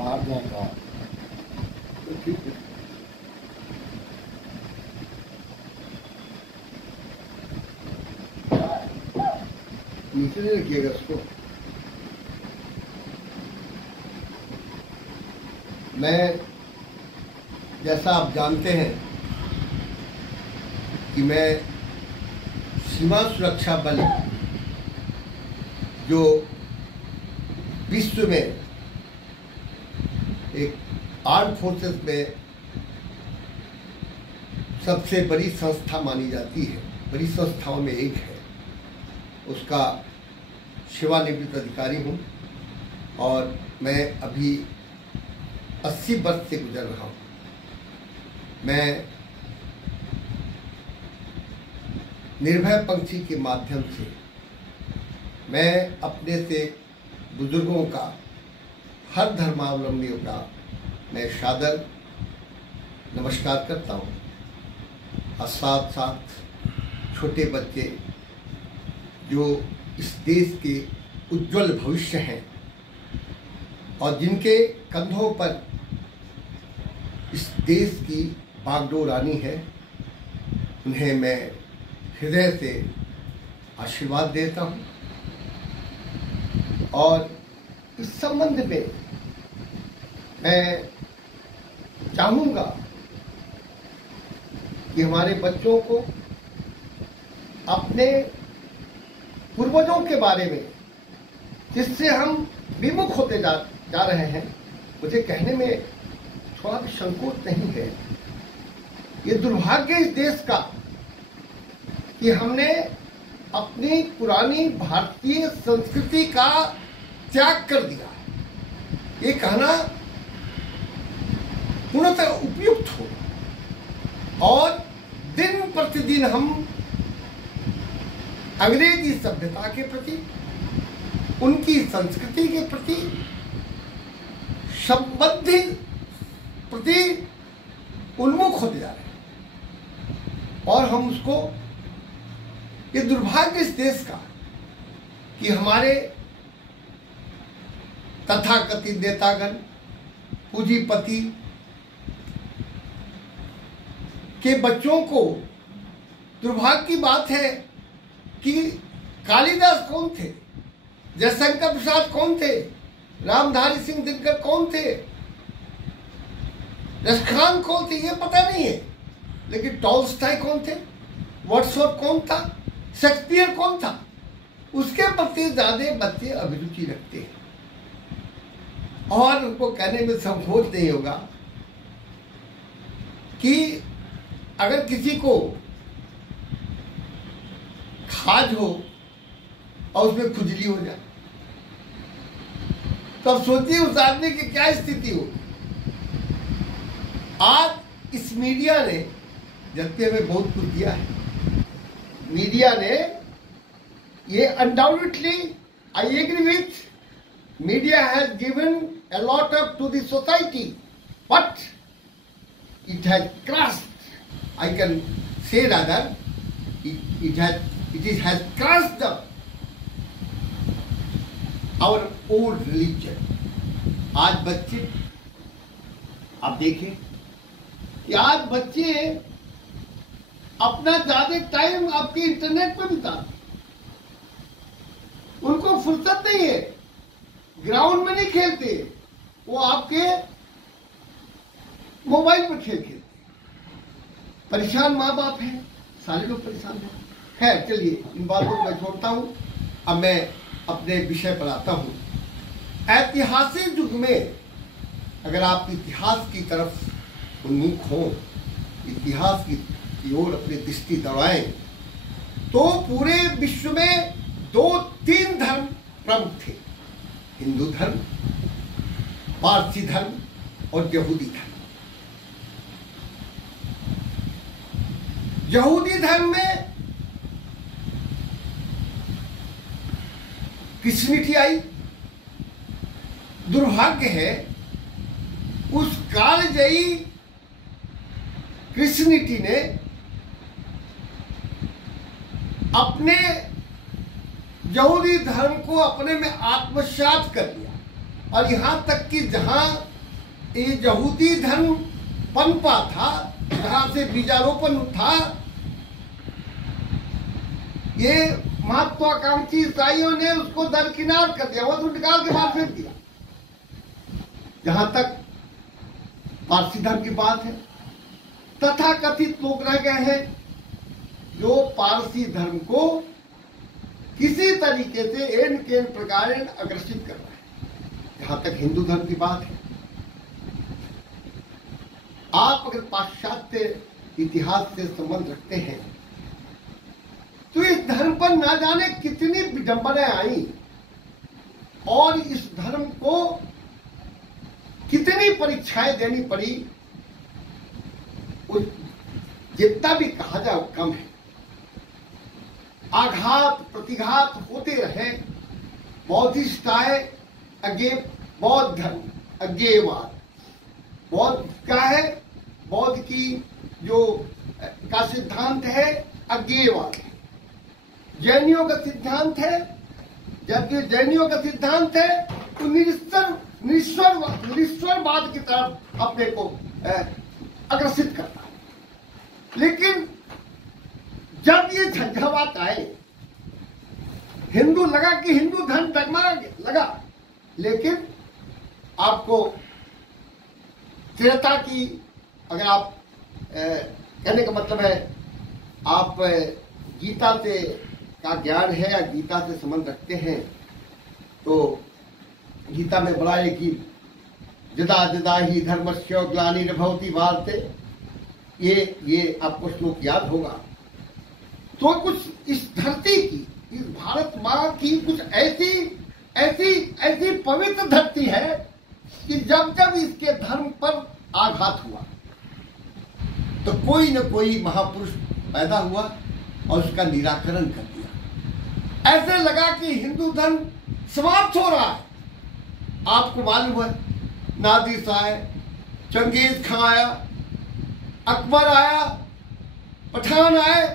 बाहर जाएगा तो ठीक है। नीचे नहीं रखिएगा उसको। मैं, जैसा आप जानते हैं कि मैं सीमा सुरक्षा बल जो विश्व में एक आर्म फोर्सेस में सबसे बड़ी संस्था मानी जाती है, बड़ी संस्थाओं में एक है, उसका सेवानिवृत्त अधिकारी हूँ और मैं अभी 80 वर्ष से गुजर रहा हूँ। मैं निर्भय पंक्षी के माध्यम से मैं अपने से बुजुर्गों का, हर धर्मावलंबियों का मैं सादर नमस्कार करता हूँ और साथ साथ छोटे बच्चे जो इस देश के उज्जवल भविष्य हैं और जिनके कंधों पर इस देश की बागडोर आनी है, उन्हें मैं हृदय से आशीर्वाद देता हूँ। और इस संबंध में मैं चाहूँगा कि हमारे बच्चों को अपने पूर्वजों के बारे में, जिससे हम विमुख होते जा रहे हैं, मुझे कहने में थोड़ा भी संकोच नहीं है। ये दुर्भाग्य इस देश का कि हमने अपनी पुरानी भारतीय संस्कृति का त्याग कर दिया। ये कहना पूर्णतः उपयुक्त हो। और दिन प्रतिदिन हम अंग्रेजी सभ्यता के प्रति, उनकी संस्कृति के प्रति, संबंधी प्रति उन्मुख होते जा रहे हैं। और हम उसको, ये दुर्भाग्य इस देश का कि हमारे तथाकथित नेतागण, पूंजीपति के बच्चों को, दुर्भाग्य की बात है कि कालिदास कौन थे, जयशंकर प्रसाद कौन थे, रामधारी सिंह दिनकर कौन थे, रसखान कौन थे, ये पता नहीं है। लेकिन टॉल्स्टॉय कौन थे, वर्ड्सवर्थ कौन था, शेक्सपियर कौन था, उसके प्रति ज्यादा बच्चे अभिरुचि रखते हैं। और उनको कहने में संकोच नहीं होगा कि अगर किसी को खाज हो और उसमें खुजली हो जाए तो अब सोचिए उस आदमी की क्या स्थिति हो। आज इस मीडिया ने, जबकि हमें बहुत कुछ दिया है, मीडिया ने ये undoubtedly, I agree with, media has given a lot of to the society, but it has crushed, I can say rather, it has crushed our old religion. आज बच्चे, आप देखें कि आज बच्चे अपना ज्यादा टाइम आपके इंटरनेट पे बिताते, उनको फुर्सत नहीं है, ग्राउंड में नहीं खेलते, वो आपके मोबाइल पर खेल खेलते। परेशान माँ बाप हैं, सारे लोग परेशान हैं। खैर चलिए, इन बातों को मैं छोड़ता हूं। अब मैं अपने विषय पर आता हूं। ऐतिहासिक युग में अगर आप इतिहास की तरफ उन्मुख हों, इतिहास की ओर अपनी दृष्टि दौड़ाएं, तो पूरे विश्व में 2-3 धर्म प्रमुख थे, हिंदू धर्म, पारसी धर्म और यहूदी धर्म। यहूदी धर्म में क्रिश्चियनिटी आई। दुर्भाग्य है उस कालजयी क्रिश्चियनिटी ने अपने यहूदी धर्म को अपने में आत्मसात कर लिया। और यहां तक कि जहां ये यहूदी धर्म पनपा था, जहां से बीजारोपण था, ये महत्वाकांक्षी ईसाइयों ने उसको दरकिनार कर दिया, वो तो निकाल के बाहर फेंक दिया। जहां तक पारसी धर्म की बात है, तथाकथित लोग रह गए हैं जो पारसी धर्म को किसी तरीके से एन के प्रकार अग्रसित कर रहे हैं। जहां तक हिंदू धर्म की बात है, आप अगर पाश्चात्य इतिहास से संबंध रखते हैं तो इस धर्म पर ना जाने कितनी विडंबनाएं आई और इस धर्म को कितनी परीक्षाएं देनी पड़ी, जितना भी कहा जाए कम है। आघात प्रतिघात होते रहे, बौद्धिस्ट आए, अज्ञे बौद्ध धर्म, अज्ञेयवाद, बौद्ध क्या है, बौद्ध की जो का सिद्धांत है अज्ञेयवाद है। जैनियों का सिद्धांत है, जबकि जैनियों का सिद्धांत है तो निरीश्वरवाद की तरफ अपने को अग्रसित करता है। लेकिन जब ये झंझावात आए, हिंदू लगा कि हिंदू धर्म डगमगा लगा, लेकिन आपको त्रेता की, अगर आप कहने का मतलब है आप गीता से का ज्ञान है या गीता से संबंध रखते हैं, तो गीता में बड़ा है कि जदा जदा ही धर्मस्य ग्लानिर्भवति भारते, ये आपको श्लोक याद होगा। तो कुछ इस धरती की, इस भारत माँ की कुछ ऐसी ऐसी ऐसी पवित्र धरती है कि जब जब इसके धर्म पर आघात हुआ तो कोई न कोई महापुरुष पैदा हुआ और उसका निराकरण कर दिया। ऐसे लगा कि हिंदू धर्म समाप्त हो रहा है। आपको मालूम है, नादिर आए, चंगेज खां आया, अकबर आया, पठान आए,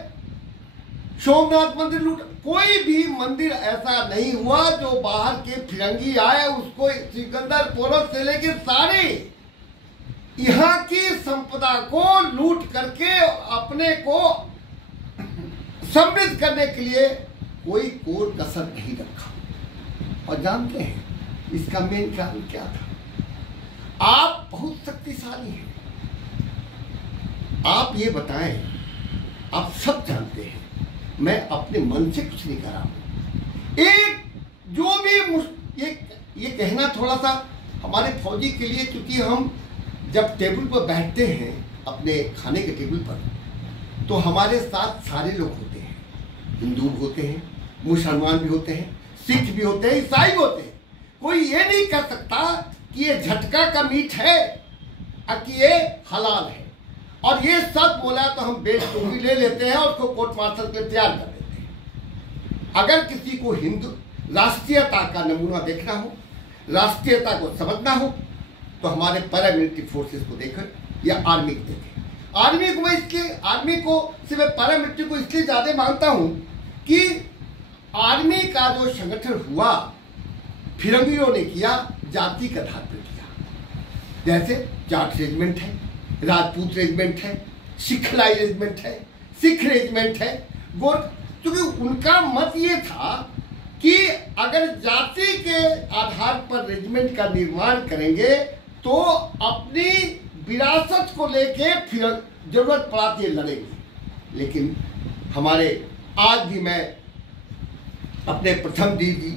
सोमनाथ मंदिर लूट, कोई भी मंदिर ऐसा नहीं हुआ जो बाहर के फिरंगी आए उसको सिकंदर पोरस से लेके सारे यहाँ की संपदा को लूट करके अपने को समृद्ध करने के लिए कोई कोर कसर नहीं रखा। और जानते हैं इसका मेन कारण क्या था? आप बहुत शक्तिशाली हैं, आप ये बताएं, आप सब जानते हैं, मैं अपने मन से कुछ नहीं कर रहा हूं। एक जो भी ये कहना थोड़ा सा हमारे फौजी के लिए, क्योंकि हम जब टेबल पर बैठते हैं अपने खाने के टेबल पर, तो हमारे साथ सारे लोग होते हैं, हिंदू भी होते हैं, मुसलमान भी होते हैं, सिख भी होते हैं, ईसाई भी होते हैं। कोई ये नहीं कर सकता कि ये झटका का मीट है कि ये हलाल है, और ये सब बोला तो हम बेच टोपी ले लेते हैं और उसको कोर्ट मार्शल के तैयार कर देते हैं। अगर किसी को हिंदू राष्ट्रीयता का नमूना देखना हो, राष्ट्रीयता को समझना हो, तो हमारे पैरामिलिट्री फोर्सेस को देखें या आर्मी को देखें। आर्मी को सिर्फ पैरामिलिट्री को इसलिए ज्यादा मानता हूं कि आर्मी का जो संगठन हुआ फिरंगियों ने किया, जाति के आधार पर किया। जैसे जाट रेजिमेंट है, राजपूत रेजिमेंट है, सिखलाई रेजिमेंट है, सिख रेजिमेंट है, क्योंकि उनका मत ये था कि अगर जाति के आधार पर रेजिमेंट का निर्माण करेंगे तो अपनी विरासत को लेके फिर जरूरत पड़ती है लड़ेंगे। लेकिन हमारे आज भी मैं अपने प्रथम दीदी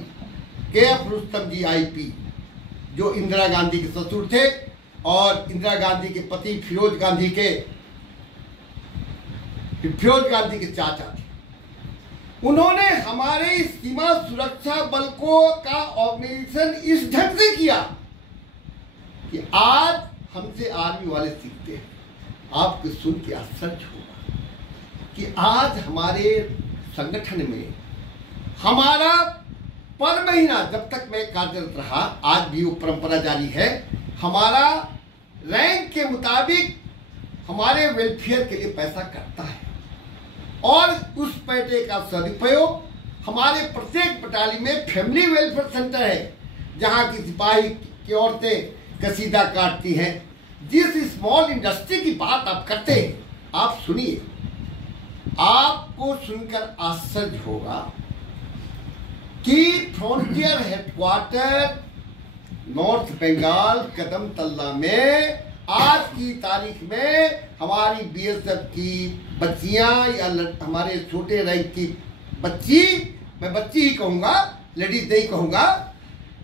के.एफ. रुस्तम जी आईपी, जो इंदिरा गांधी के ससुर थे और इंदिरा गांधी के पति फिरोज गांधी के चाचा थे, उन्होंने हमारे सीमा सुरक्षा बल का ऑर्गेनाइजेशन इस ढंग से किया कि आज हमसे आर्मी वाले सीखते हैं। आपको सुन के आश्चर्य होगा कि आज हमारे संगठन में हमारा पर महीना, जब तक मैं कार्यरत रहा, आज भी वो परंपरा जारी है, हमारा रैंक के मुताबिक हमारे वेलफेयर के लिए पैसा कटता है और उस पैसे का सदुपयोग हमारे प्रत्येक बटालियन में फैमिली वेलफेयर सेंटर है, जहां की सिपाही की औरतें कसीदा काटती हैं। जिस स्मॉल इंडस्ट्री की बात आप करते हैं, आप सुनिए, आपको सुनकर आश्चर्य होगा कि फ्रंटियर हेडक्वार्टर नॉर्थ बंगाल कदमतल्ला में आज की तारीख में हमारी बीएसएफ की बच्चियां या हमारे छोटे रैंक की बच्ची, मैं बच्ची ही कहूंगा, लेडीज नहीं कहूंगा,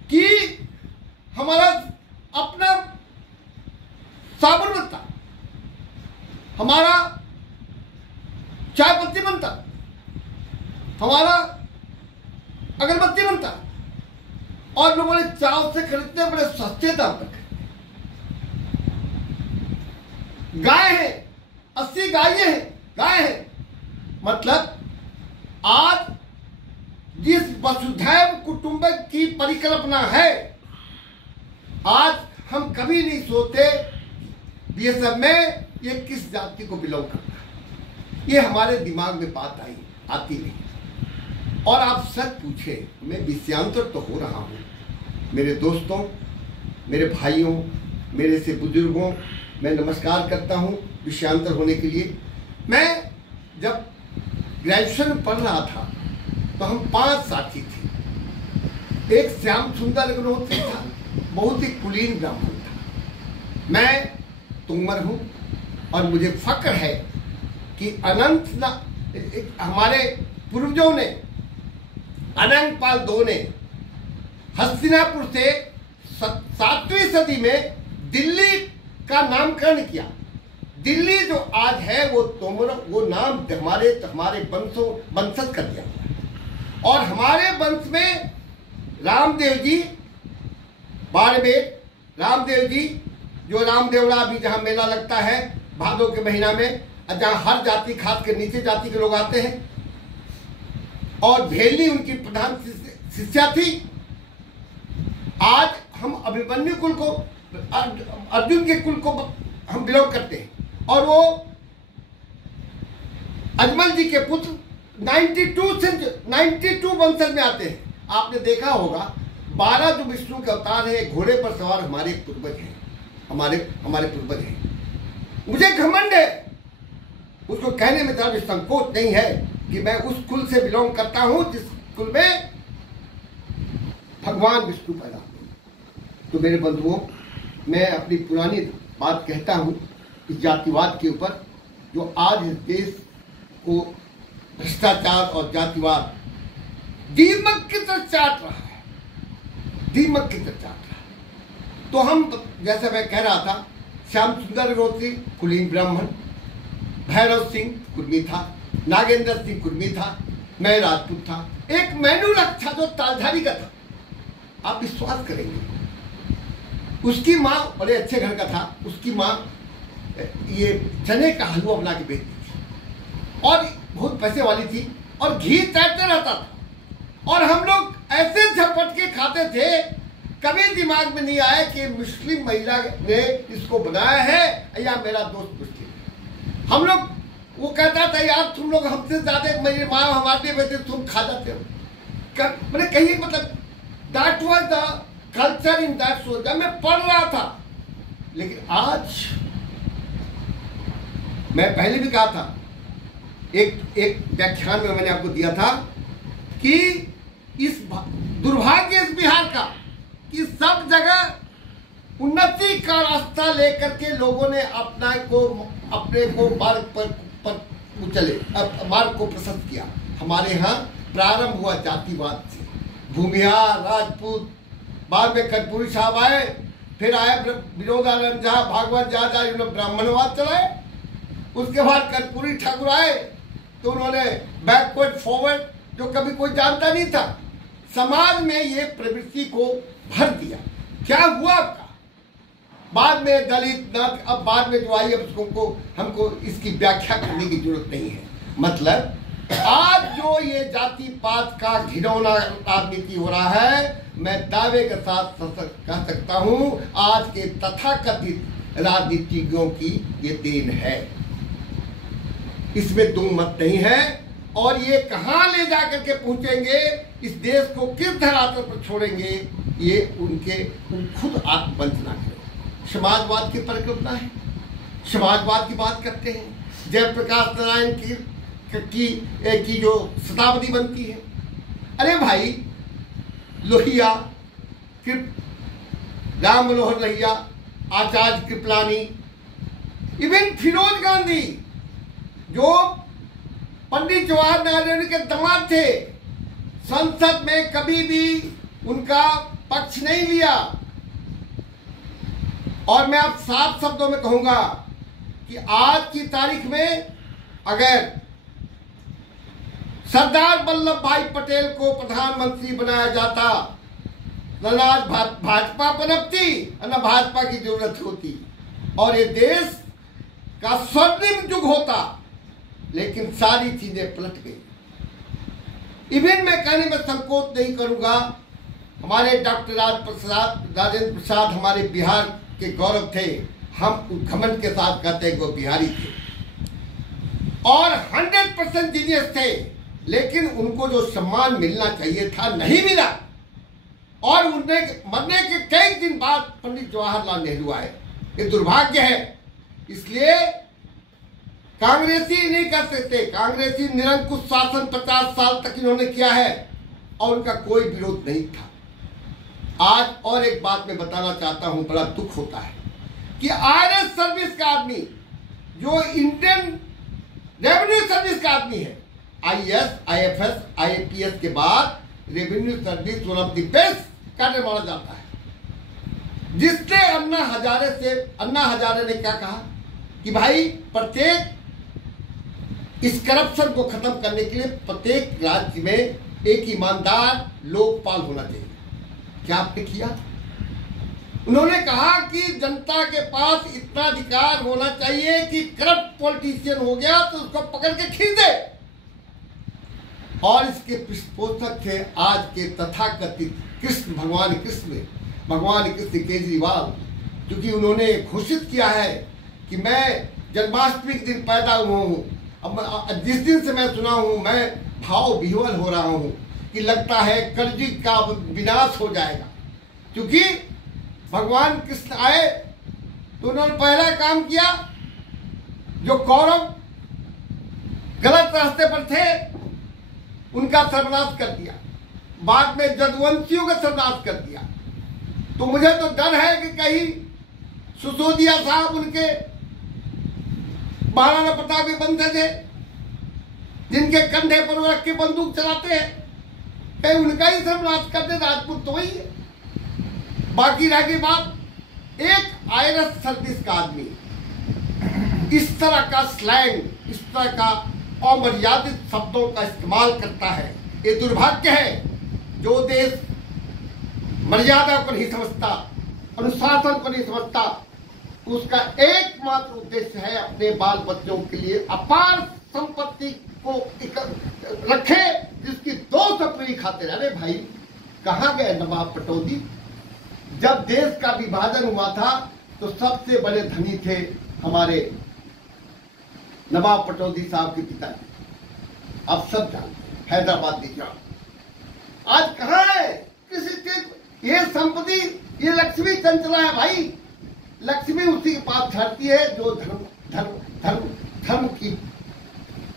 कि हमारा अपना साबुन बनता, हमारा चाय पत्ती बनता, हमारा अगरबत्ती बनता, और लोग बड़े चाव से खरीदते, बड़े सस्ते दाम पर। गाय है, 80 गायें हैं, गाय है। मतलब आज जिस वसुधैव कुटुंबक की परिकल्पना है, आज हम कभी नहीं सोचते बीएसएफ में ये किस जाति को बिलोंग करता है, ये हमारे दिमाग में बात आती नहीं। और आप सच पूछे, मैं विषयांतर तो हो रहा हूँ मेरे दोस्तों, मेरे भाइयों, मेरे से बुजुर्गों, मैं नमस्कार करता हूँ विषयांतर होने के लिए। मैं जब ग्रेजुएशन पढ़ रहा था तो हम 5 साथी थे। एक श्याम सुंदर अग्निहोत्री था, बहुत ही कुलीन ब्राह्मण था। मैं तुंगर हूँ और मुझे फक्र है कि हमारे पूर्वजों ने, अनंगपाल II ने हस्तिनापुर से 7वीं सदी में दिल्ली का नामकरण किया। दिल्ली जो आज है वो तोमर, वो नाम हमारे वंशज कर दिया। और हमारे वंश में रामदेव जी, बाड़मेर रामदेव जी, जो रामदेवड़ा अभी जहाँ मेला लगता है भादों के महीना में, जहाँ हर जाति खासकर नीचे जाति के लोग आते हैं, और भेली उनकी प्रधान शिष्या थी। आज हम अभिमन्यु कुल को, अर्जुन के कुल को हम बिलोंग करते हैं, और वो अजमल जी के पुत्र 92 वंशज में आते हैं। आपने देखा होगा 12 जो विष्णु के अवतार है, घोड़े पर सवार हमारे पूर्वज हैं, हमारे पूर्वज हैं। मुझे घमंड है, उसको कहने में जरा भी संकोच नहीं है कि मैं उस कुल से बिलोंग करता हूं जिस कुल में भगवान विष्णु पैदा हुए। तो मेरे बंधुओं, मैं अपनी पुरानी बात कहता हूं इस जातिवाद के ऊपर, जो आज इस देश को भ्रष्टाचार और जातिवाद दीमक की तरह चाट रहा है, दीमक की तरह चाट रहा है। तो हम, जैसे मैं कह रहा था, श्याम सुंदर अग्निहोत्री कुलीन ब्राह्मण, भैरव सिंह कुर्मी था, नागेंद्र सिंह कुर्मी था, मैं राजपूत था, एक मैनुरख था जो तालधारी का था। आप विश्वास करेंगे, उसकी माँ बड़े अच्छे घर का था, उसकी माँ ये चने का हलवा बना के बेचती थी और बहुत पैसे वाली थी, और घी तैरते रहता था, और हम लोग ऐसे झपट के खाते थे, कभी दिमाग में नहीं आया कि मुस्लिम महिला ने इसको बनाया है या मेरा दोस्त मुस्लिम। हम लोग, वो कहता था यार तुम लोग हमसे ज्यादा, मेरी माँ हमारे लिए बेचते, तुम खा जाते हो। मैंने कही, मतलब that was the culture in that सोच, जब मैं पढ़ रहा था। लेकिन आज मैं पहले भी कहा था, एक व्याख्यान में मैंने आपको दिया था कि इस दुर्भाग्य इस बिहार का कि सब जगह उन्नति का रास्ता लेकर के लोगों ने अपने को मार्ग पर चले, मार्ग को प्रशस्त किया। हमारे यहाँ प्रारंभ हुआ जातिवाद से, भूमिहार, राजपूत, बाद में कर्पूरी साहब आए, फिर आए विनोदानंद झा, भागवत झा, उन्होंने ब्राह्मणवाद चलाए। उसके बाद कर्पूरी ठाकुर आए तो उन्होंने बैकवर्ड फॉरवर्ड, जो कभी कोई जानता नहीं था, समाज में ये प्रवृत्ति को भर दिया। क्या हुआ आपका? बाद में दलित नाथ, अब बाद में जो आई, अब हमको इसकी व्याख्या करने की जरूरत नहीं है। मतलब आज जो ये जाति पात का घिनौना राजनीति हो रहा है, मैं दावे के साथ कह सकता हूं आज के तथाकथित राजनीतिज्ञों की ये देन है, इसमें दो मत नहीं है। और ये कहां ले जाकर के पहुंचेंगे, इस देश को किस धरातल पर छोड़ेंगे, ये उनके खुद आत्मवंचना करें। समाजवाद की परिकल्पना है, समाजवाद की बात करते हैं। जयप्रकाश नारायण की जो शताब्दी बनती है, अरे भाई लोहिया, राम मनोहर लोहिया, आचार्य कृपलानी, इवन फिरोज गांधी जो पंडित जवाहरलाल नेहरू के दामाद थे, संसद में कभी भी उनका पक्ष नहीं लिया। और मैं अब साफ शब्दों में कहूंगा कि आज की तारीख में अगर सरदार वल्लभ भाई पटेल को प्रधानमंत्री बनाया जाता, न आज भाजपा पनपती न भाजपा की जरूरत होती और ये देश का स्वर्णिम युग होता। लेकिन सारी चीजें पलट गई। इवन मैं कहने में संकोच नहीं करूंगा, हमारे डॉक्टर राजेंद्र प्रसाद हमारे बिहार के गौरव थे। हम घमंड के साथ कहते हैं वो बिहारी थे और 100% जीनियस थे, लेकिन उनको जो सम्मान मिलना चाहिए था नहीं मिला। और उन्हें मरने के कई दिन बाद पंडित जवाहरलाल नेहरू आए। ये दुर्भाग्य है। इसलिए कांग्रेसी नहीं कर सकते। कांग्रेसी निरंकुश शासन 50 साल तक इन्होंने किया है और उनका कोई विरोध नहीं था। आज और एक बात मैं बताना चाहता हूं, बड़ा दुख होता है कि IRS सर्विस का आदमी जो इंडियन रेवेन्यू सर्विस का आदमी है, IAS, IFS, IAPS के बाद revenue service one of the best cadre माना जाता है। जिसने अन्ना हजारे ने क्या कहा कि भाई प्रत्येक इस करप्शन को खत्म करने के लिए प्रत्येक राज्य में एक ईमानदार लोकपाल होना चाहिए। क्या आपने किया? उन्होंने कहा कि जनता के पास इतना अधिकार होना चाहिए कि करप्ट पॉलिटिशियन हो गया तो उसको पकड़ के खींच दे। और इसके पृष्ठपोषक थे आज के तथाकथित भगवान कृष्ण केजरीवाल, क्योंकि उन्होंने घोषित किया है कि मैं जन्माष्टमी के दिन पैदा हुआ हूं। अब जिस दिन से मैं सुना हूं मैं भाव विह्वल हो रहा हूं कि लगता है कलयुग का विनाश हो जाएगा। क्योंकि भगवान कृष्ण आए तो उन्होंने पहला काम किया, जो कौरव गलत रास्ते पर थे उनका सर्वनाश कर दिया, बाद में जदुवंशियों का सर्वनाश कर दिया। तो मुझे तो डर है कि कहीं सुसोदिया साहब उनके महाराणा प्रताप के बंधे थे जिनके कंधे पर रख के बंदूक चलाते हैं, कहीं उनका ही सर्वनाश कर दे। राजपूत तो वही है। बाकी रह गई बात, एक IRS सर्विस का आदमी इस तरह का स्लैंग, इस तरह का अमर्यादित शब्दों का इस्तेमाल करता है। ये दुर्भाग्य है। जो देश मर्यादा को नहीं समझता, अनुशासन को नहीं समझता, उसका एकमात्र उद्देश्य है अपने बाल बच्चों के लिए अपार संपत्ति को रखे जिसकी 200 पीढ़ी खाते रहे। अरे भाई, कहां गए नवाब पटौदी? जब देश का विभाजन हुआ था तो सबसे बड़े धनी थे हमारे नवाब पटौदी साहब के पिताजी। अब सब जानते हैं, हैदराबाद निजाम आज कहां है? किसी चीज ये संपत्ति, ये लक्ष्मी चंचला है भाई। लक्ष्मी उसी के पास ठहरती है जो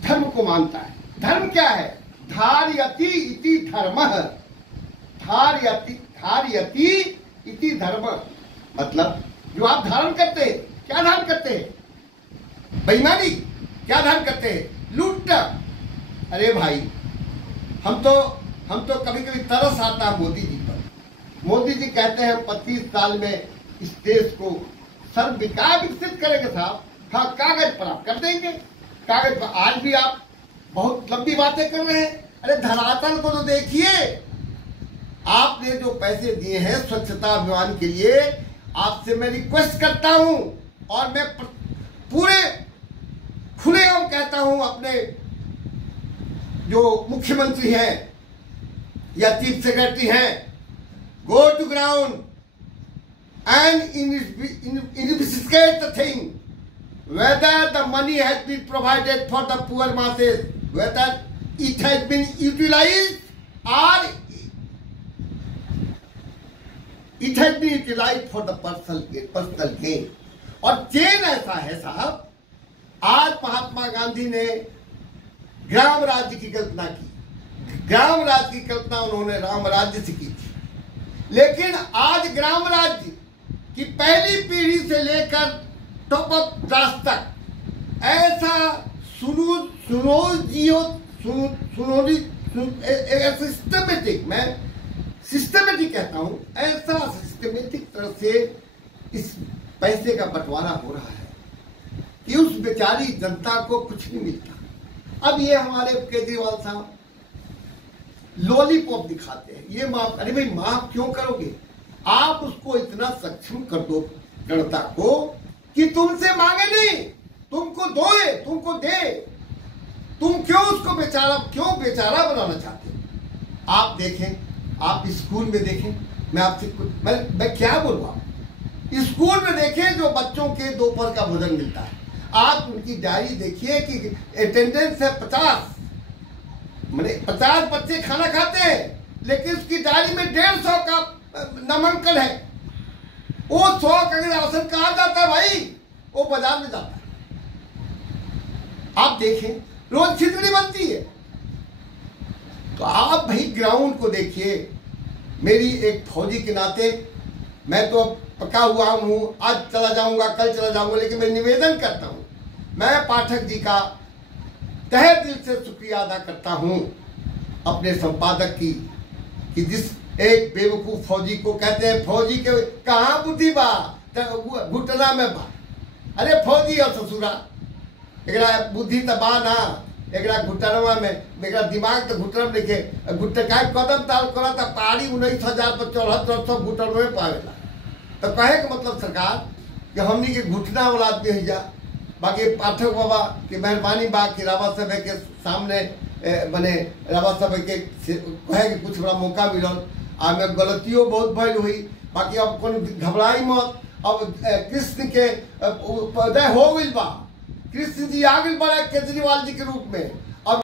धर्म को मानता है। धर्म क्या है? धारयति इति धर्मः। धारयति इति धर्म मतलब जो आप धारण करते हैं। क्या धारण करते हैं? बेईमानी। क्या धारण करते हैं? लूटना। अरे भाई, हम तो कभी कभी तरस आता है मोदी जी पर। मोदी जी कहते हैं 25 साल में इस देश को सर्वविकास विकसित करेंगे साहब। हाँ, कागज पर आप कर देंगे, कागज पर। आज भी आप बहुत लंबी बातें कर रहे हैं। अरे धरातल को तो देखिए। आपने जो पैसे दिए हैं स्वच्छता अभियान के लिए, आपसे मैं रिक्वेस्ट करता हूं और मैं पूरे खुलेआम कहता हूं, अपने जो मुख्यमंत्री हैं या चीफ सेक्रेटरी हैं, go to ground and investigate the thing, whether the money has been provided for the poor masses, whether it has been utilized or it has been utilised for the personal gain. और चेन ऐसा है साहब, आज महात्मा गांधी ने ग्राम राज्य की कल्पना की, ग्राम राज्य की कल्पना उन्होंने राम राज्य से की थी, लेकिन आज ग्राम राज्य की पहली पीढ़ी से लेकर टॉप ऑफ क्लास तक ऐसा सिस्टमेटिक, मैं सिस्टमेटिक कहता हूं, ऐसा सिस्टमेटिक तरह से इस पैसे का बंटवारा हो रहा है कि उस बेचारी जनता को कुछ नहीं मिलता। अब ये हमारे केजरीवाल साहब लॉलीपॉप दिखाते हैं, ये माफ, अरे भाई माफ क्यों करोगे? आप उसको इतना सक्षम कर दो जनता को कि तुमसे मांगे नहीं, तुमको दे। तुम क्यों उसको बेचारा बनाना चाहते हो? आप देखें, आप स्कूल में देखें, मैं आपसे मैं क्या बोल रहा हूं, स्कूल में देखें जो बच्चों के दोपहर का भोजन मिलता है, आप उनकी डायरी देखिए कि अटेंडेंस है 50, मैंने 50 बच्चे खाना खाते हैं, लेकिन उसकी डायरी में 150 का नामांकन है। वो 100 का अगर राशन कहा जाता है भाई, वो बाजार में जाता है। आप देखें रोज खिचड़ी बनती है। तो आप भाई ग्राउंड को देखिए। मेरी एक फौजी के नाते मैं तो पका हुआ हूं, आज चला जाऊंगा कल चला जाऊंगा, लेकिन मैं निवेदन करता हूं, मैं पाठक जी का तहे दिल से शुक्रिया अदा करता हूं अपने संपादक की, कि जिस एक बेवकूफ फौजी को कहते हैं फौजी के कहाँ बुद्धि बा, घुटना में बा। अरे फौजी और ससुरा एकरा बुद्धि तो बा ना, एकरा घुटनवा में, एकरा दिमाग तो घुटन में देखे, घुटका कदम ताल करा था पहाड़ी 19,000 पर 7400 घुटन में पावेला। तो कहे का मतलब सरकार कि हमनी के घुटना वाला आदमी है जा। बाकी पाठक बाबा की मेहरबानी बा कि रावत साहब के सामने बने, रावत साहब के कहे कि कुछ बड़ा मौका मिलल, आमे गलतियों बहुत भइल हुई। बाकी अब कौन घबराई मत, अब कृष्ण के उदय हो गई बा, कृष्ण जी आ गए बड़े केजरीवाल जी के रूप में।